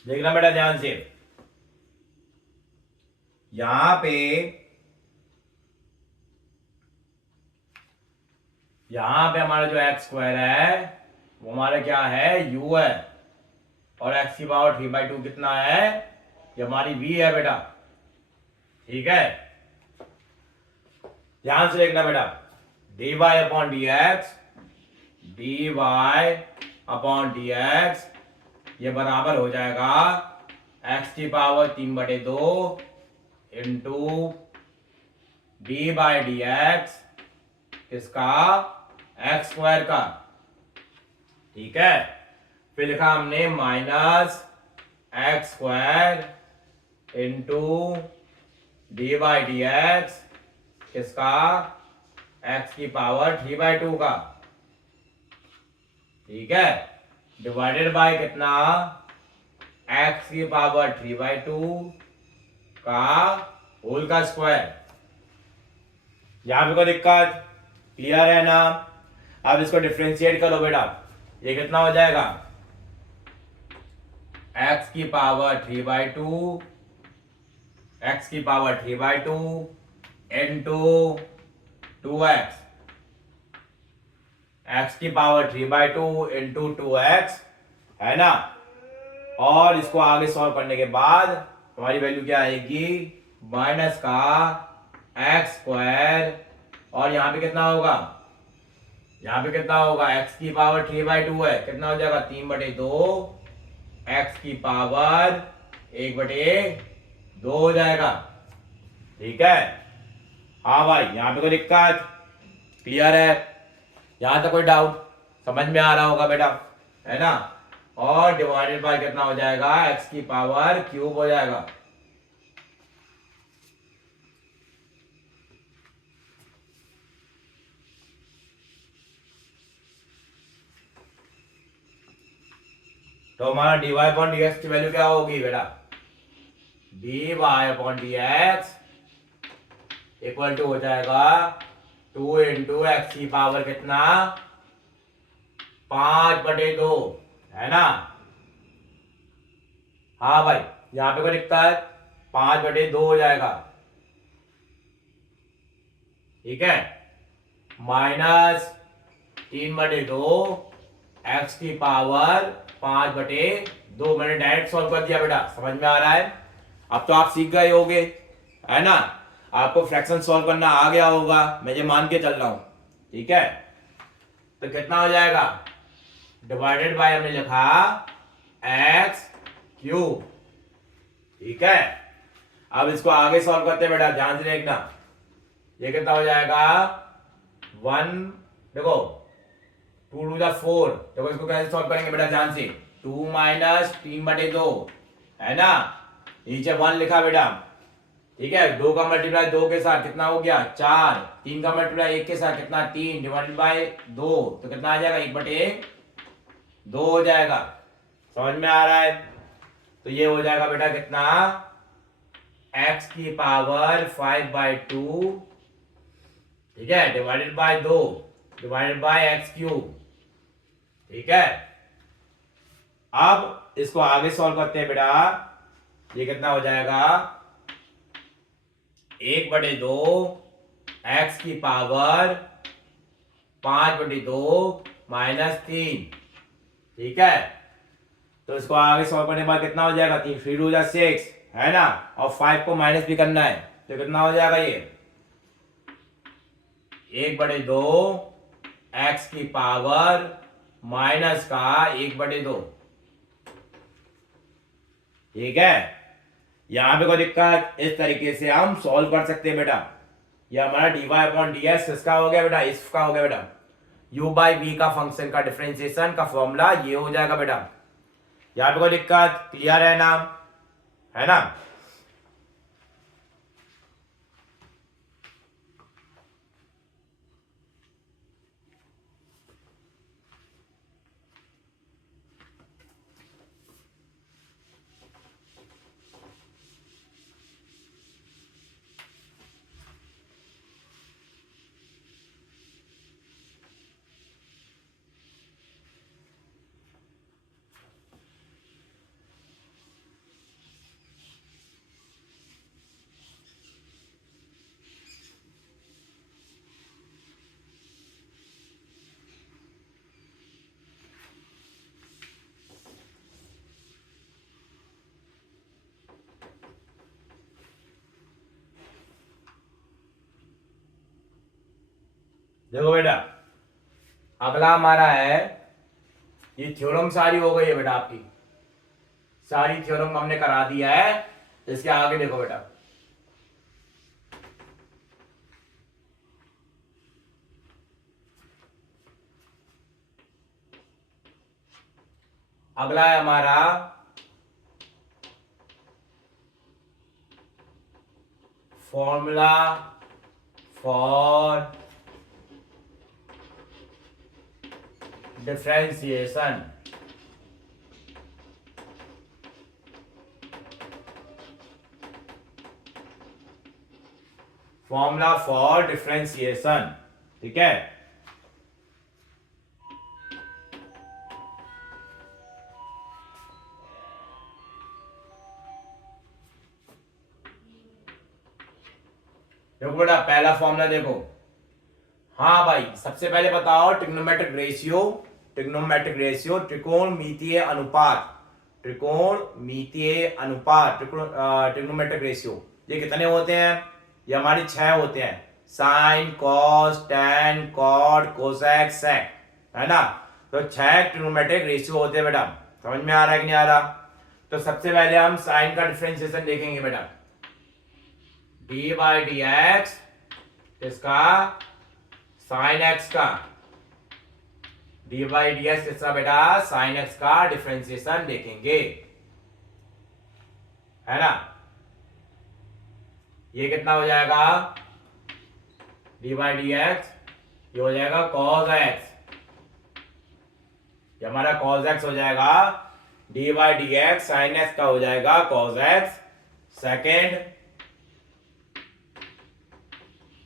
देखना बेटा ध्यान से, यहां पे हमारा जो एक्स स्क्वायर है वो हमारा क्या है, u है, और एक्स की पावर 3/2 कितना है, ये हमारी v है बेटा, ठीक है। ध्यान से देखना बेटा, dy upon dx, dy upon dx ये बराबर हो जाएगा x की power 3/2 into d by D x, किसका, एक्स स्क्वायर का, ठीक है। फिर लिखा हमने minus x square into d by D x, किसका, एक्स की पावर 3/2 का, ठीक है, डिवाइडेड बाय कितना, एक्स की पावर 3/2 का होल का स्क्वायर। यहां पे कोई दिक्कत, क्लियर है ना। अब इसको डिफ्रेंशिएट करो बेटा, ये कितना हो जाएगा, एक्स की पावर 3/2, एक्स की पावर 3/2 इंटू 2x, एक्स की पावर 3/2 इंटू 2x, है ना। और इसको आगे सॉल्व करने के बाद हमारी वैल्यू क्या आएगी, माइनस का एक्स स्क्वायर, और यहां पे कितना होगा, यहां पे कितना होगा, एक्स की पावर 3/2 है, कितना हो जाएगा 3/2, एक्स की पावर 1/2 हो जाएगा, ठीक है। हाँ भाई, यहां पे कोई दिक्कत, क्लियर है, यहां तक कोई डाउट, समझ में आ रहा होगा बेटा, है ना। और डिवाइडेड बाय कितना हो जाएगा, एक्स की पावर क्यूब हो जाएगा। तो हमारा dy अपॉन dx की वैल्यू क्या होगी बेटा, dy upon dx equal to हो जाएगा 2 इंटू एक्स की पावर कितना, 5/2, है ना। हाँ भाई, यहां पे कोई दिक्कत, 5/2 हो जाएगा, ठीक है, माइनस 3/2 एक्स की पावर 5/2, मैंने डायरेक्ट सॉल्व कर दिया बेटा, समझ में आ रहा है। अब तो आप सीख गए होगे, है ना, आपको फ्रैक्शन सॉल्व करना आ गया होगा, मैं ये मान के चल रहा हूं, ठीक है। तो कितना हो जाएगा, डिवाइडेड बाय हमने लिखा एक्स क्यूब, ठीक है। अब इसको आगे सॉल्व करते हैं बेटा, ध्यान से देखना, ये कितना हो जाएगा 1, देखो 2 टू 4, देखो इसको कैसे सॉल्व करेंगे बेटा, ध्यान से, 2 माइनस 3/2, है ना, नीचे 1 लिखा बेटा, ठीक है, 2 का मल्टीप्लाई 2 के साथ कितना हो गया 4, 3 का मल्टीप्लाई 1 के साथ कितना 3, डिवाइडेड बाय 2, तो कितना आ जाएगा 1/2 हो जाएगा, समझ में आ रहा है। तो ये हो जाएगा बेटा कितना, x की पावर 5/2, ठीक है, divided by 2, divided by x cube, ठीक है। अब इसको आगे सॉल्व करते हैं बेटा, ये कितना हो जाएगा 1/2 एक्स की पावर 5/2 -3, ठीक है। तो इसको आगे सॉल्व करने के बाद कितना हो जाएगा, 3 3 2 6, है ना, और 5 को माइनस भी करना है, तो कितना हो जाएगा ये 1/2 एक्स की पावर माइनस का 1/2, ठीक है। यहां पे कोई दिक्कत, इस तरीके से हम सॉल्व कर सकते हैं बेटा। ये हमारा dy अपॉन ds किसका हो गया बेटा, इसका हो गया बेटा, u बाई v का फंक्शन का डिफरेंशिएशन का फॉर्मूला ये हो जाएगा बेटा। यहां पे कोई दिक्कत, क्लियर है ना, है ना। देखो बेटा, अगला हमारा है, ये थ्योरम सारी हो गई है बेटा, आपकी सारी थ्योरम हमने करा दिया है। इसके आगे देखो बेटा, अगला है हमारा formula for differentiation. Formula for differentiation, ठीक है। देखो बेटा पहला फॉर्मूला देखो। हाँ भाई सबसे पहले बताओ ट्रिग्नोमेट्रिक रेशियो, ट्रिग्नोमेट्रिक रेशियो त्रिकोणमितीय अनुपात, त्रिकोणमितीय अनुपात, ट्रिग्नोमेट्रिक रेशियो ये कितने होते हैं? ये हमारे 6 होते हैं, sine cos tan cot cosec sec, है ना। तो 6 ट्रिग्नोमेट्रिक रेशियो होते हैं बेटा। समझ में आ रहा है कि नहीं आ रहा? तो सबसे पहले हम साइन का डिफरेंशिएशन देखेंगे बेटा। डी बाई डी एक्स इसका साइन एक्स का, डी बाई डी एक्स किसका बेटा? साइन एक्स का डिफरेंशिएशन देखेंगे, है ना। ये कितना हो जाएगा? डी बाई डी एक्स ये हो जाएगा कॉस एक्स, ये हमारा कॉस एक्स हो जाएगा। D by D x sine x का हो जाएगा cos x. Second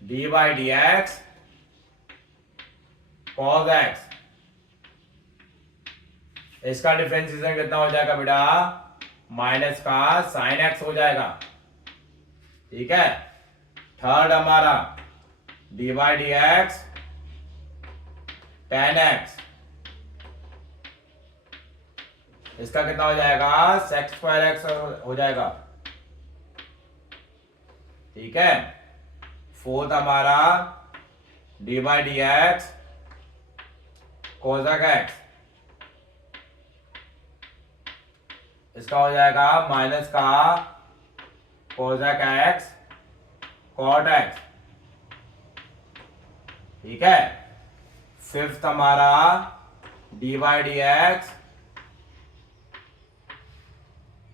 D by D x cos x, इसका डिफरेंशिएशन कितना हो जाएगा बेटा? माइनस का साइन एक्स हो जाएगा, ठीक है। थर्ड हमारा D by D x ten x, इसका कितना हो जाएगा? सेक स्क्वायर एक्स हो जाएगा, ठीक है। फोर्थ हमारा D by D x cosec x, इसका हो जाएगा माइनस का कोसेक एक्स कॉट एक्स, ठीक है। फिफ्थ हमारा डी बाई डी एक्स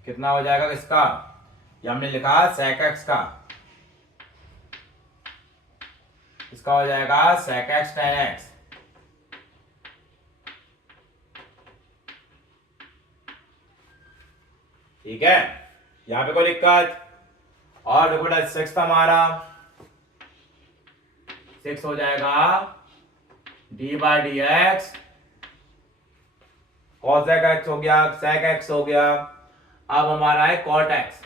कितना हो जाएगा किसका? ये हमने लिखा सेक एक्स का, इसका हो जाएगा सेक एक्स टेन एक्स, ठीक है। यहां पे कोई दिक्कत? और देखो बेटा सिक्स हमारा, सिक्स हो जाएगा D by D x cosec x हो गया, सेक एक्स हो गया। अब हमारा है कॉट एक्स,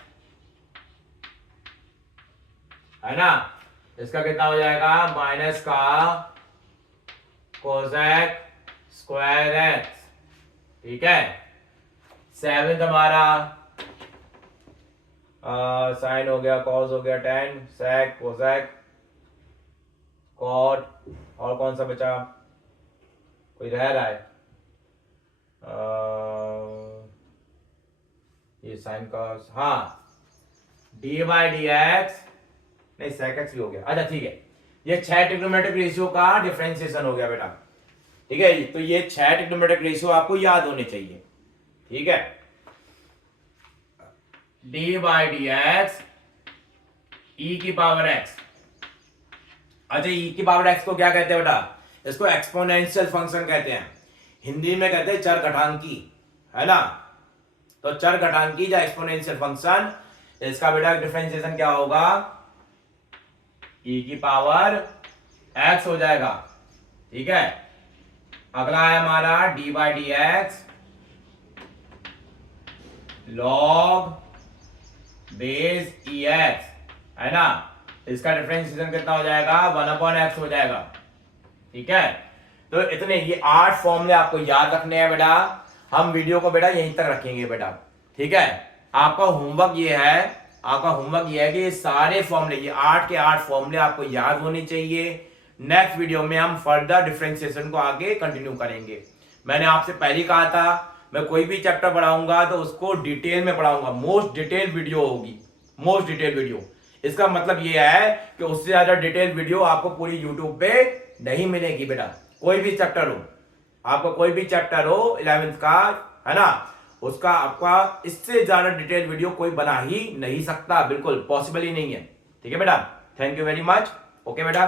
है ना। इसका कितना हो जाएगा? माइनस का कोसेक स्क्वायर एक्स, ठीक है। सेवेंथ हमारा साइन हो गया, कॉस हो गया, टेन सेक कोसेक कॉट, और कौन सा बचा? कोई रह रहा है? ये साइन कॉस, हाँ डी बाई डी एक्स, नहीं सेक एक्स भी हो गया। अच्छा ठीक है, ये 6 ट्रिग्नोमेट्रिक रेशियो का डिफरेंशिएशन हो गया बेटा, ठीक है। तो ये 6 ट्रिग्नोमेट्रिक रेशियो आपको याद होने चाहिए, ठीक है। डी बाई डी एक्स ई की पावर एक्स, अच्छा ई की पावर एक्स को क्या कहते हैं बेटा? इसको एक्सपोनेंशियल फंक्शन कहते हैं, हिंदी में कहते हैं चर घटांकी, है ना। तो चर घटांकी या एक्सपोनेंशियल फंक्शन, इसका बेटा डिफरेंशिएशन क्या होगा? ई की पावर एक्स हो जाएगा, ठीक है। अगला है हमारा D by D x log base E x, है ना। इसका डिफरेंशिएशन कितना हो जाएगा? 1/x हो जाएगा, ठीक है। तो इतने ये 8 फॉर्मूले आपको याद रखने हैं बेटा। हम वीडियो को बेटा यहीं तक रखेंगे बेटा, ठीक है। आपका होमवर्क ये है, आपका होमवर्क ये है कि ये सारे फॉर्मूले, ये 8 के 8 फॉर्मूले आपको याद होने चाहिए। नेक्स्ट वीडियो में हम फर्दर डिफरेंशिएशन को आगे कंटिन्यू करेंगे। मैंने आपसे पहले ही कहा था मैं कोई भी चैप्टर पढ़ाऊंगा तो उसको डिटेल में पढ़ाऊंगा, मोस्ट डिटेल वीडियो होगी, मोस्ट डिटेल वीडियो। इसका मतलब ये है कि उससे ज्यादा डिटेल वीडियो आपको पूरी यूट्यूब पे नहीं मिलेगी बेटा। कोई भी चैप्टर हो, आपका कोई भी चैप्टर हो 11th का, है ना, उसका आपका इससे ज्यादा डिटेल वीडियो कोई बना ही नहीं सकता, बिल्कुल पॉसिबल ही नहीं है, ठीक है बेटा। Thank you very much, okay बेटा।